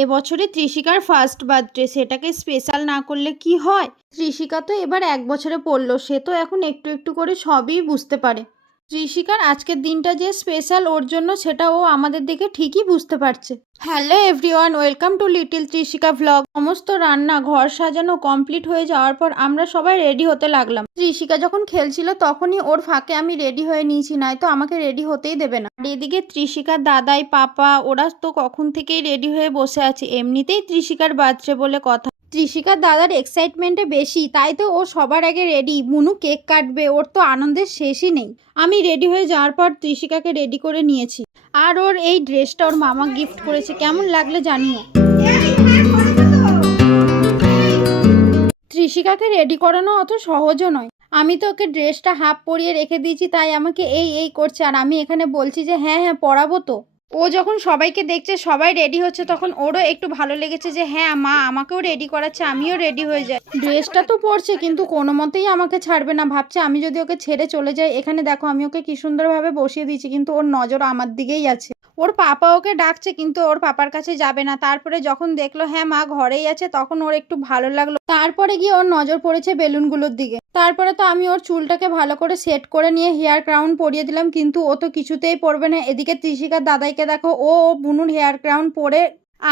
এবছরে ত্রিশিকার first birthday সেটাকে স্পেশাল না করলে কি হয়? ত্রিশিকা তো এবার এক বছরে পড়ল, সে তো এখন একটু একটু করে সবই বুঝতে পারে। ত্রিশিকার আজকের দিনটা যে স্পেশাল ওর জন্য সেটা ও আমাদের দেখে ঠিকই বুঝতে পারছে। Hello everyone welcome to little Trishika vlog সমস্ত রান্না, ঘর সাজানো কমপ্লিট হয়ে যাওয়ার পর আমরা সবাই রেডি হতে লাগলাম। ত্রিশিকা যখন খেলছিল তখনই ওর ফাঁকে আমি রেডি হয়ে নিয়েছি, নয়তো আমাকে রেডি হতেই দেবে না। আর এদিকে ত্রিশিকার দাদাই, পাপা, ওরা তো কখন থেকেই রেডি হয়ে বসে আছে। এমনিতেই ত্রিশিকার বার্থডে বলে কথা। ত্রিশিকার দাদার এক্সাইটমেন্টে বেশি, তাই তো ও সবার আগে রেডি মুনু কেক কাটবে, ওর তো আনন্দের শেষই নেই। আমি রেডি হয়ে যাওয়ার পর ত্রিশিকাকে রেডি করে নিয়েছি। আর ওর এই ড্রেসটা ওর মামা গিফট করেছে, কেমন লাগলে জানিও। ত্রিশিকাকে রেডি করানো অত সহজও নয়। আমি তো ওকে ড্রেসটা হাফ পরিয়ে রেখে দিয়েছি, তাই আমাকে এই এই করছে। আর আমি এখানে বলছি যে হ্যাঁ হ্যাঁ পরাবো তো। ও যখন সবাইকে দেখছে, সবাই রেডি হচ্ছে, তখন ওরও একটু ভালো লেগেছে যে হ্যাঁ মা আমাকেও রেডি করাচ্ছে, আমিও রেডি হয়ে যাই। ড্রেসটা তো পরছে, কিন্তু কোনো মতেই আমাকে ছাড়বে না। ভাবছে আমি যদি ওকে ছেড়ে চলে যাই, এখানে দেখো আমি ওকে কি সুন্দরভাবে বসিয়ে দিয়েছি, কিন্তু ওর নজর আমার দিকেই আছে। ওর পাপা ওকে ডাকছে, কিন্তু ওর পাপার কাছে যাবে না। তারপরে যখন দেখল হ্যাঁ মা ঘরেই আছে, তখন ওর একটু ভালো লাগল। তারপরে গিয়ে ওর নজর পড়েছে বেলুনগুলোর দিকে। তারপরে তো আমি ওর চুলটাকে ভালো করে সেট করে নিয়ে হেয়ার ক্রাউন পরিয়ে দিলাম, কিন্তু ও তো কিছুতেই পরবে না। এদিকে ত্রিশিকার দাদাইকে দেখো, ও ও বুনুর হেয়ার ক্রাউন পরে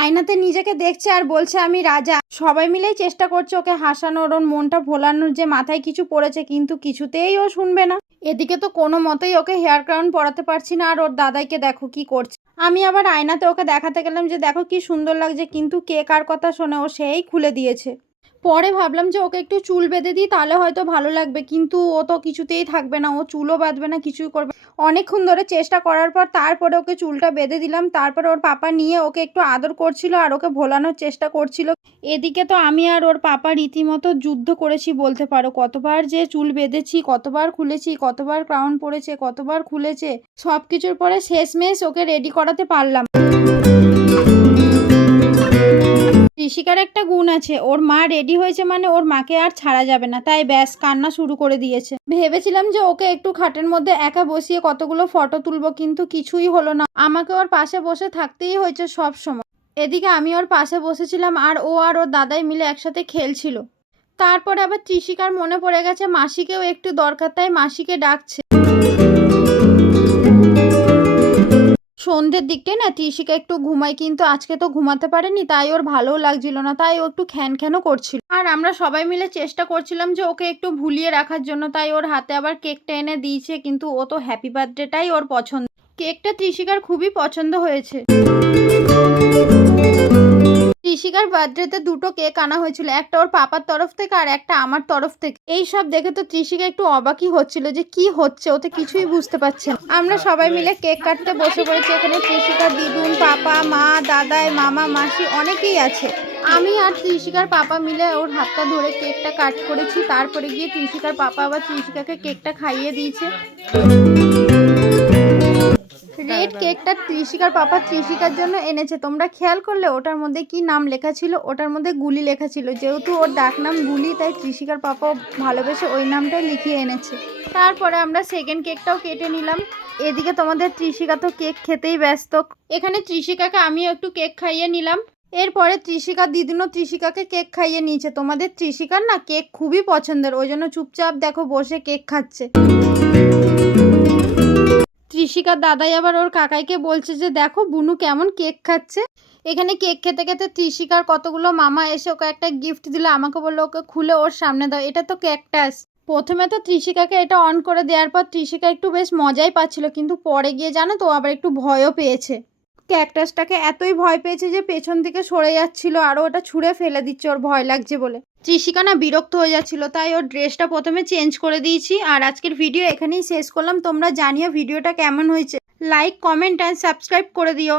আয়নাতে নিজেকে দেখছে আর বলছে, আমি রাজা। সবাই মিলেই চেষ্টা করছে ওকে হাসানোর, ওর মনটা ভোলানোর যে মাথায় কিছু পড়েছে, কিন্তু কিছুতেই ও শুনবে না। এদিকে তো কোনো মতেই ওকে হেয়ার ক্রাউন পরাতে পারছি না, আর ওর দাদাইকে দেখো কি করছে। আমি আবার আয়নাতে ওকে দেখাতে গেলাম যে, দেখো কি সুন্দর লাগছে। কিন্তু কে কার কথা শোনে, ও সেই খুলে দিয়েছে। পরে ভাবলাম যে ওকে একটু চুল বেঁধে দিই, তাহলে হয়তো ভালো লাগবে। কিন্তু ও তো কিছুতেই থাকবে না, ও চুলও বাঁধবে না, কিছুই করবে অনেকক্ষণ ধরে চেষ্টা করার পর তারপরে ওকে চুলটা বেঁধে দিলাম। তারপরে ওর পাপা নিয়ে ওকে একটু আদর করছিল আর ওকে ভোলানোর চেষ্টা করছিল। এদিকে তো আমি আর ওর পাপা রীতিমতো যুদ্ধ করেছি বলতে পারো। কতবার যে চুল বেঁধেছি, কতবার খুলেছি, কতবার ক্রাউন পড়েছে কতবার খুলেছে সব কিছুর পরে শেষমেশ ওকে রেডি করাতে পারলাম। ঋষিকার একটা গুণ আছে। ওর মা রেডি হয়েছে মানে ওর মাকে আর ছাড়া যাবে না। তাই ব্যাস, কান্না শুরু করে দিয়েছে। ভেবেছিলাম যে ওকে একটু খাটের মধ্যে একা বসিয়ে কতগুলো ফটো তুলবো, কিন্তু কিছুই হলো না। আমাকে ওর পাশে বসে থাকতেই হয়েছে সব সময়। এদিকে আমি ওর পাশে বসেছিলাম আর ও আর ওর দাদাই মিলে একসাথে খেলছিল। তারপরে আবার ত্রিশিকার মনে পড়ে গেছে, মাসিকেও একটু দরকার, তাই মাসিকে ডাকছে। সন্ধ্যের দিকটায় না তৃষিকা একটু ঘুমায়, কিন্তু আজকে তো ঘুমাতে পারেনি, তাই ওর ভালোও লাগছিল না, তাই ও একটু খ্যান খ্যানও করছিল। আর আমরা সবাই মিলে চেষ্টা করছিলাম যে ওকে একটু ভুলিয়ে রাখার জন্য, তাই ওর হাতে আবার কেকটা এনে দিয়েছে, কিন্তু ও তো হ্যাপি বার্থডেটাই ওর পছন্দ। কেকটা তৃষিকার খুবই পছন্দ হয়েছে। ঋষিকার বার্থডেতে দুটো কেক আনা হয়েছিল, একটা ওর পাপার তরফ থেকে আর একটা আমার তরফ থেকে। এই সব দেখে তো ত্রিশিকা একটু অবাকই হচ্ছিল যে কি হচ্ছে ওতে কিছুই বুঝতে পারছে না। আমরা সবাই মিলে কেক কাটতে বসে পড়েছি, এখানে ত্রিশিকা, দিদুন, পাপা, মা, দাদাই, মামা, মাসি অনেকেই আছে। আমি আর ত্রিশিকার পাপা মিলে ওর হাতটা ধরে কেকটা কাট করেছি, তারপরে গিয়ে ত্রিশিকার পাপা আবার ত্রিশিকাকে কেকটা খাইয়ে দিয়েছে। রেড কেকটা ত্রিশিকার পাপা ত্রিশিকার জন্য এনেছে। তোমরা খেয়াল করলে ওটার মধ্যে কি নাম লেখা ছিল? ওটার মধ্যে গুলি লেখা ছিল। যেহেতু ওর ডাক নাম গুলি, তাই ত্রিশিকার পাপা ভালোবেসে ওই নামটাই লিখিয়ে এনেছে। তারপরে আমরা সেকেন্ড কেকটাও কেটে নিলাম। এদিকে তোমাদের ত্রিশিকা তো কেক খেতেই ব্যস্ত। এখানে ত্রিশিকাকে আমিও একটু কেক খাইয়ে নিলাম। এরপরে ত্রিশিকা দিদিনও ত্রিশিকাকে কেক খাইয়ে নিয়েছে। তোমাদের ত্রিশিকার না কেক খুবই পছন্দের। ওই জন্য চুপচাপ দেখো বসে কেক খাচ্ছে। ত্রিশিকার দাদাই আবার ওর কাকাইকে বলছে যে, দেখো বুনু কেমন কেক খাচ্ছে। এখানে কেক খেতে খেতে ত্রিশিকার কতগুলো মামা এসে ওকে একটা গিফট দিল। আমাকে বলল, ওকে খুলে ওর সামনে দাও। এটা তো ক্যাকটাস প্রথমে তো ত্রিশিকাকে এটা অন করে দেওয়ার পর ত্রিশিকা একটু বেশ মজাই পাচ্ছিল। কিন্তু পরে গিয়ে জানো তো আবার একটু ভয়ও পেয়েছে। ক্যাকটাসটাকে এতই ভয় পেয়েছে যে পেছন থেকে সরে যাচ্ছিল, আরও ওটা ছুঁড়ে ফেলে দিচ্ছে, ওর ভয় লাগছে বলে। ত্রিশিকা না বিরক্ত হয়ে যাচ্ছিল, তাই ওর ড্রেসটা প্রথমে চেঞ্জ করে দিয়েছি, আর আজকের ভিডিও এখানেই শেষ করলাম। তোমরা জানিও ভিডিওটা কেমন হয়েছে। লাইক, কমেন্ট অ্যান্ড সাবস্ক্রাইব করে দিও।